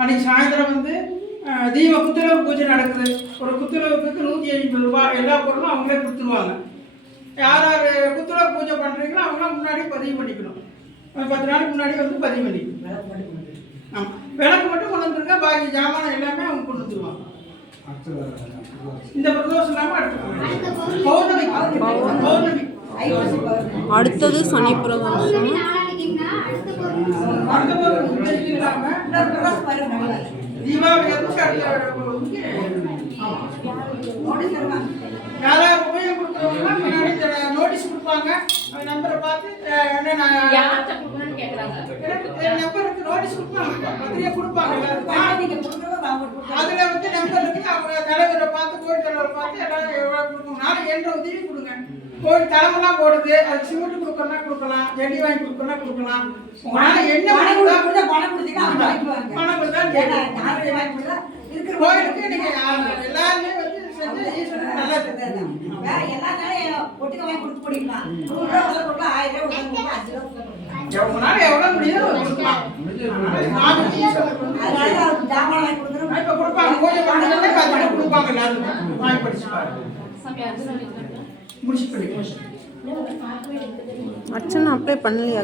அன்றைக்கி சாயந்தரம் வந்து தீப குத்துலவு பூஜை நடக்குது. ஒரு குத்துலவுக்கு 150 ரூபா. எல்லா பொருளும் அவங்களே கொடுத்துருவாங்க. யார் யார் குத்துலவு பூஜை பண்ணுறீங்களோ அவங்களாம் முன்னாடி பதிவு பண்ணிக்கணும். 10 நாளைக்கு முன்னாடி வந்து பதிவு பண்ணிக்கணும். ஆமாம், விளக்கு மட்டும் கொண்டு வந்துருங்க. பாக்கி ஜாமான் எல்லாமே அவங்க கொண்டு வந்துருவாங்க. இந்த பிரதோஷம் இல்லாமல் அடுத்து பௌர்ணமி. அடுத்தது சனி பிரதோஷம். தீபாவளி யாராவது உபயோகம் கொடுக்குறவங்கன்னா முன்னாடி நோட்டீஸ் கொடுப்பாங்க. நம்பரை பார்த்து நம்பருக்கு நோட்டீஸ் கொடுப்பாங்க, பத்திரிகை கொடுப்பாங்க. அதில் வந்து நம்பர் இருக்குது. அவங்க தலைவரை பார்த்து கோயில் தலைவரை பார்த்து எல்லாம் எவ்வளோ கொடுக்கணும். நாளைக்கு என்ற உதவி கொடுங்க. கோயில் தலைமெல்லாம் போடுது, அது சிமெண்ட் கொடுக்கணும்னா கொடுக்கலாம், ஜல்லி வாங்கி கொடுக்கணும்னா கொடுக்கலாம். உங்களால் என்ன பணம் கொடுத்தா கோயிலுக்கு நீங்கள் எல்லாருமே வந்து செஞ்சு ஈஸ்வரன் நல்லது. உங்களால் எவ்வளோ முடியுதோ கொடுக்கலாம். இப்போ கொடுப்பாங்க, பூஜை பண்ணுறதுல 10 ரூபா கொடுப்பாங்க. எல்லாருக்கும் வாங்கி படிச்சு பாருங்க. முடிச்சு படிக்க அர்ச்சனை அப்ளை பண்ணலையா?